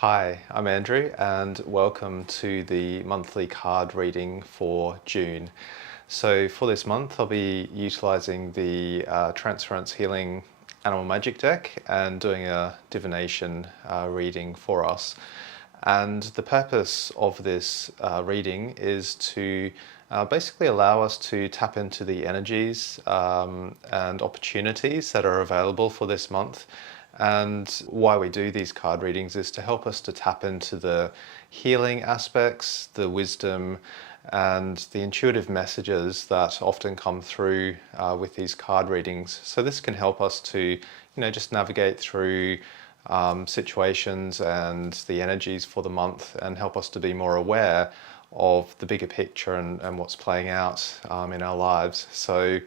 Hi, I'm Andrew and welcome to the monthly card reading for June. So for this month I'll be utilising the Transference Healing Animal Magic deck and doing a divination reading for us. And the purpose of this reading is to basically allow us to tap into the energies and opportunities that are available for this month. And why we do these card readings is to help us to tap into the healing aspects, the wisdom, and the intuitive messages that often come through with these card readings. So this can help us to, just navigate through situations and the energies for the month and help us to be more aware of the bigger picture and what's playing out in our lives. So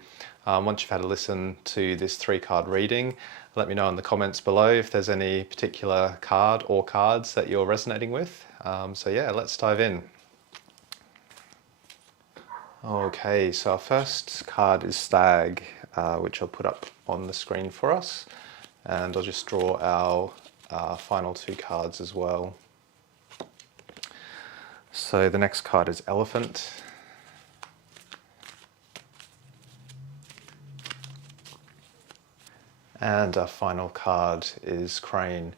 once you've had a listen to this 3-card reading, let me know in the comments below if there's any particular card or cards that you're resonating with. So yeah, let's dive in. Okay, so our first card is Stag, which I'll put up on the screen for us. And I'll just draw our final 2 cards as well. So the next card is Elephant. And our final card is Crane.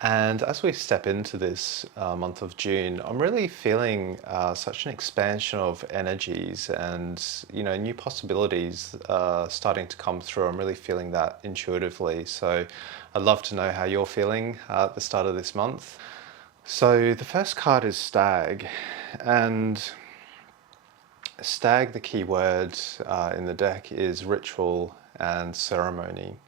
And as we step into this month of June, I'm really feeling such an expansion of energies and, new possibilities starting to come through. I'm really feeling that intuitively. So I'd love to know how you're feeling at the start of this month. So the first card is Stag. And Stag, the key word in the deck is ritual and ceremony.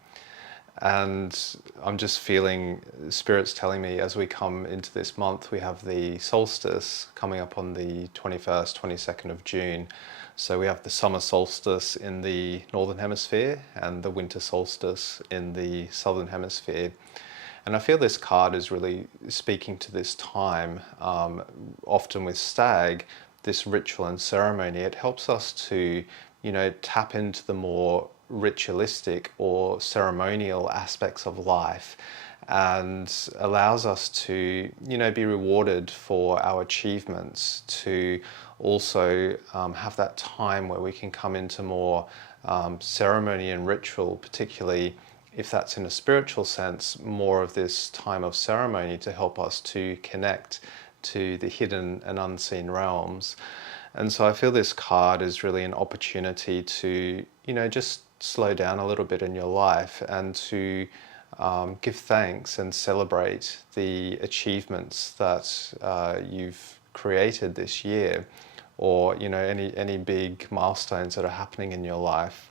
And I'm just feeling Spirit's telling me as we come into this month, we have the solstice coming up on the 21st, 22nd of June. So we have the summer solstice in the northern hemisphere and the winter solstice in the southern hemisphere. And I feel this card is really speaking to this time. Often with Stag, this ritual and ceremony, it helps us to, tap into the more ritualistic or ceremonial aspects of life and allows us to, be rewarded for our achievements, to also have that time where we can come into more ceremony and ritual, particularly if that's in a spiritual sense, more of this time of ceremony to help us to connect to the hidden and unseen realms. And so I feel this card is really an opportunity to, just slow down a little bit in your life and to give thanks and celebrate the achievements that you've created this year, or any big milestones that are happening in your life.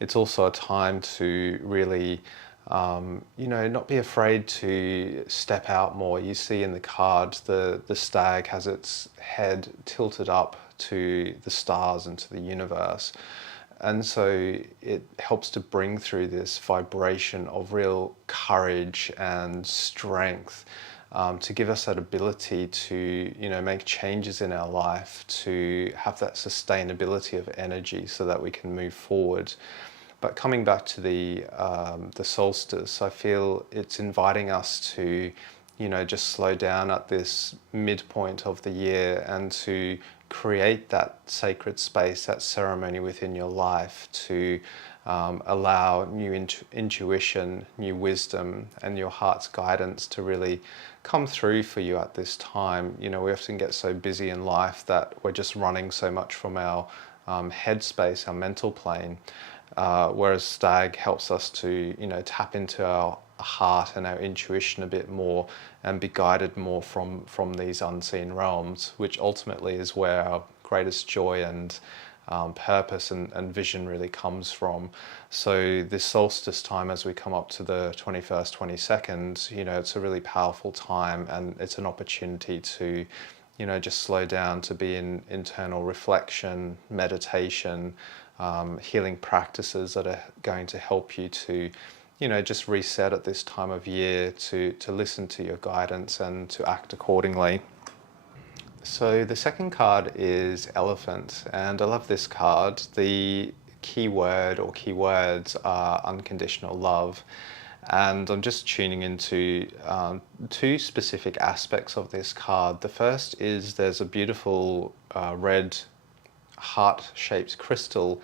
It's also a time to really not be afraid to step out more. You see in the card, the stag has its head tilted up to the stars and to the universe. And so it helps to bring through this vibration of real courage and strength, to give us that ability to, make changes in our life, to have that sustainability of energy so that we can move forward. But coming back to the solstice, I feel it's inviting us to, just slow down at this midpoint of the year and to create that sacred space, that ceremony within your life to allow new intuition, new wisdom, and your heart's guidance to really come through for you at this time. We often get so busy in life that we're just running so much from our headspace, our mental plane. Whereas Stag helps us to, tap into our heart and our intuition a bit more and be guided more from these unseen realms, which ultimately is where our greatest joy and purpose and vision really comes from. So this solstice time, as we come up to the 21st, 22nd, it's a really powerful time, and it's an opportunity to, just slow down, to be in internal reflection, meditation, healing practices that are going to help you to, just reset at this time of year, to listen to your guidance and to act accordingly. So the second card is Elephant, and I love this card. The key word or key words are unconditional love. And I'm just tuning into two specific aspects of this card. The first is there's a beautiful red heart-shaped crystal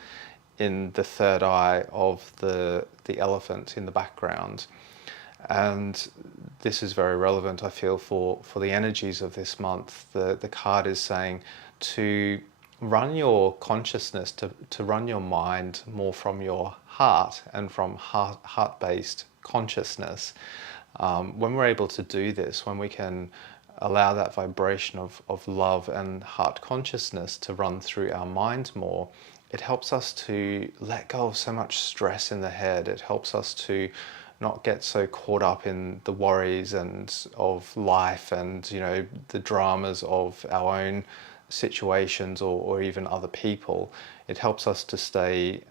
in the third eye of the elephant in the background. And this is very relevant, I feel, for the energies of this month. The card is saying to run your consciousness, to run your mind more from your heart and from heart-based consciousness. When we're able to do this, when we can allow that vibration of love and heart consciousness to run through our mind more, it helps us to let go of so much stress in the head. It helps us to not get so caught up in the worries and of life and, you know, the dramas of our own situations or even other people. It helps us to stay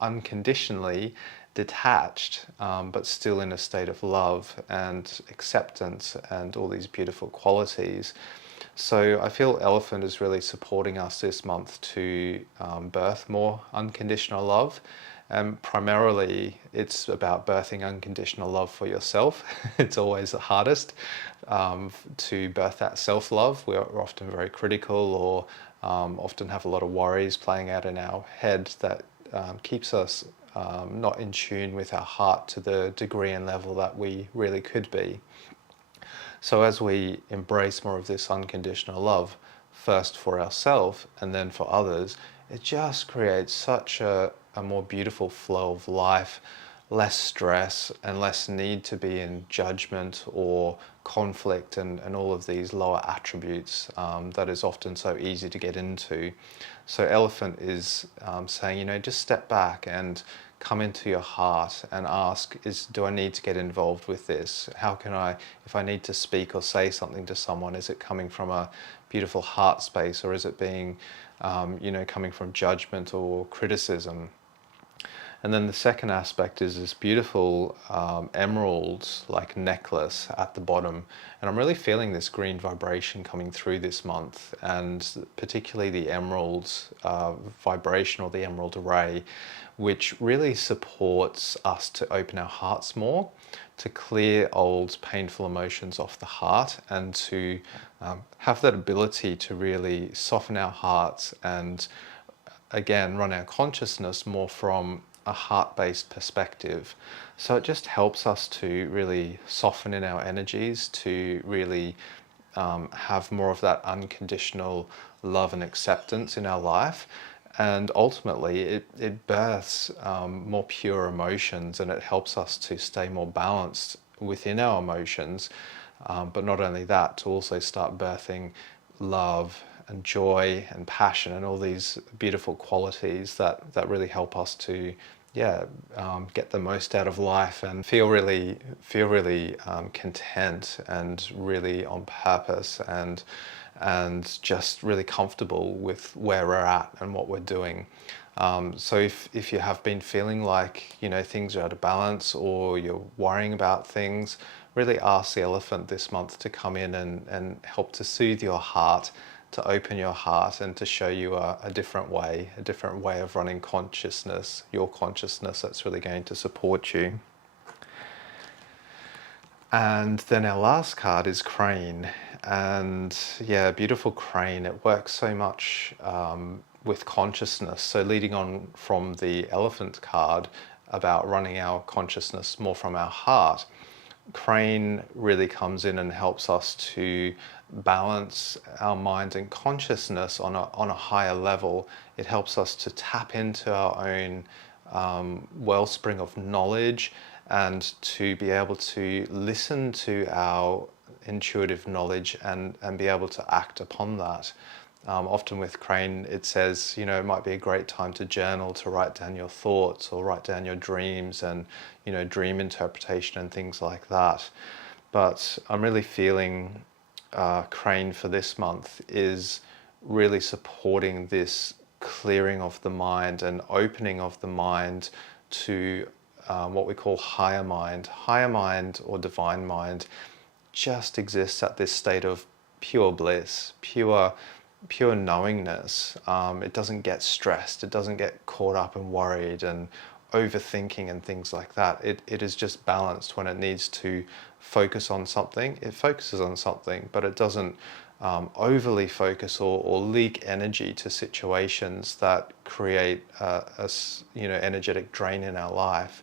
unconditionally detached, but still in a state of love and acceptance and all these beautiful qualities. So I feel Elephant is really supporting us this month to birth more unconditional love. And primarily, it's about birthing unconditional love for yourself. It's always the hardest to birth that self-love. We're often very critical or often have a lot of worries playing out in our head that keeps us not in tune with our heart to the degree and level that we really could be. So as we embrace more of this unconditional love, first for ourselves and then for others, it just creates such a more beautiful flow of life, less stress and less need to be in judgment or conflict and all of these lower attributes that is often so easy to get into. So Elephant is saying, you know, just step back and come into your heart and ask, do I need to get involved with this? How can I, if I need to speak or say something to someone, is it coming from a beautiful heart space, or is it being, you know, coming from judgment or criticism? And then the second aspect is this beautiful emerald-like necklace at the bottom. And I'm really feeling this green vibration coming through this month, and particularly the emerald vibration or the emerald ray, which really supports us to open our hearts more, to clear old painful emotions off the heart, and to have that ability to really soften our hearts and again run our consciousness more from a heart-based perspective. So it just helps us to really soften in our energies, to really have more of that unconditional love and acceptance in our life. And ultimately it births more pure emotions, and it helps us to stay more balanced within our emotions. But not only that, to also start birthing love and joy and passion and all these beautiful qualities that really help us to get the most out of life and feel really content and really on purpose and just really comfortable with where we're at and what we're doing. So if you have been feeling like, you know, things are out of balance or you're worrying about things, really ask the Elephant this month to come in and help to soothe your heart, to open your heart and to show you a different way of running consciousness, your consciousness, that's really going to support you. And then our last card is Crane. And yeah, beautiful crane. It works so much with consciousness. So leading on from the Elephant card about running our consciousness more from our heart, Crane really comes in and helps us to balance our mind and consciousness on a higher level. It helps us to tap into our own wellspring of knowledge and to be able to listen to our intuitive knowledge and be able to act upon that. Often with Crane, it says, you know, it might be a great time to journal, to write down your thoughts or write down your dreams and, you know, dream interpretation and things like that. But I'm really feeling Crane for this month is really supporting this clearing of the mind and opening of the mind to what we call higher mind. Higher mind or divine mind just exists at this state of pure bliss, pure knowingness. It doesn't get stressed, it doesn't get caught up and worried and overthinking and things like that. It is just balanced when it needs to focus on something. It focuses on something, but it doesn't overly focus or leak energy to situations that create energetic drain in our life.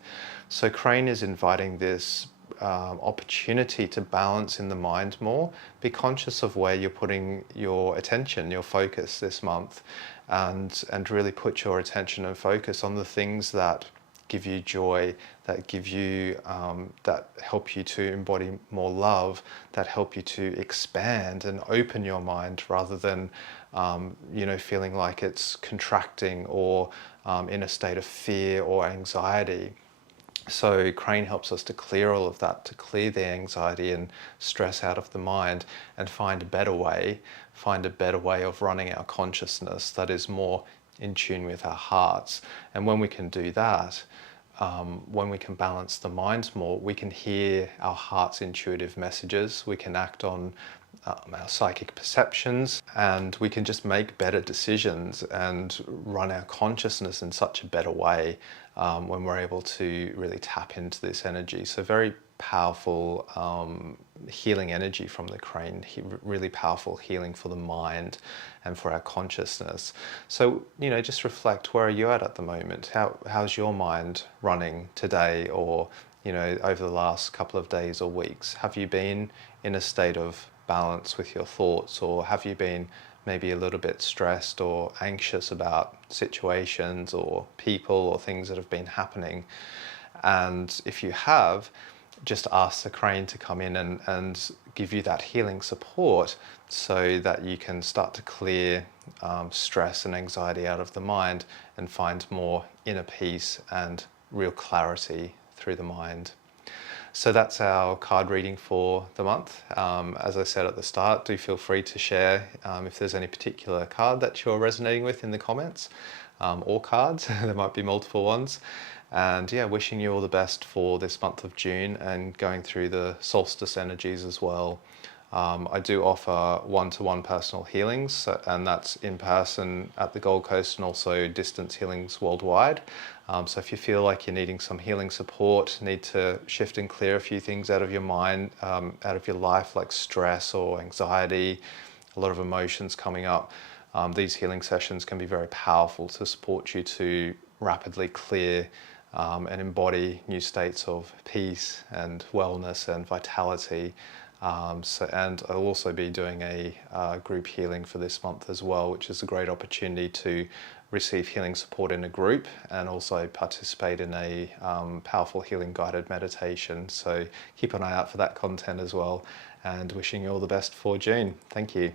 So Crane is inviting this opportunity to balance in the mind more. Be conscious of where you're putting your attention, your focus this month, and really put your attention and focus on the things that give you joy, that give you that help you to embody more love, that help you to expand and open your mind rather than feeling like it's contracting or in a state of fear or anxiety. So Crane helps us to clear all of that, to clear the anxiety and stress out of the mind and find a better way of running our consciousness that is more in tune with our hearts. And when we can do that, when we can balance the mind more, we can hear our heart's intuitive messages, we can act on our psychic perceptions, and we can just make better decisions and run our consciousness in such a better way when we're able to really tap into this energy. So very powerful healing energy from the Crane, really powerful healing for the mind and for our consciousness. So, just reflect, where are you at the moment? How's your mind running today, or, over the last couple of days or weeks? Have you been in a state of balance with your thoughts, or have you been maybe a little bit stressed or anxious about situations or people or things that have been happening? And if you have, just ask the Crane to come in and give you that healing support so that you can start to clear stress and anxiety out of the mind and find more inner peace and real clarity through the mind. So that's our card reading for the month. As I said at the start, do feel free to share if there's any particular card that you're resonating with in the comments, or cards. There might be multiple ones. And yeah, wishing you all the best for this month of June and going through the solstice energies as well. I do offer one-to-one personal healings, and that's in person at the Gold Coast and also distance healings worldwide. So if you feel like you're needing some healing support, need to shift and clear a few things out of your mind, out of your life, like stress or anxiety, a lot of emotions coming up, these healing sessions can be very powerful to support you to rapidly clear and embody new states of peace and wellness and vitality. And I'll also be doing a group healing for this month as well, which is a great opportunity to receive healing support in a group and also participate in a powerful healing guided meditation. So keep an eye out for that content as well, and wishing you all the best for June. Thank you.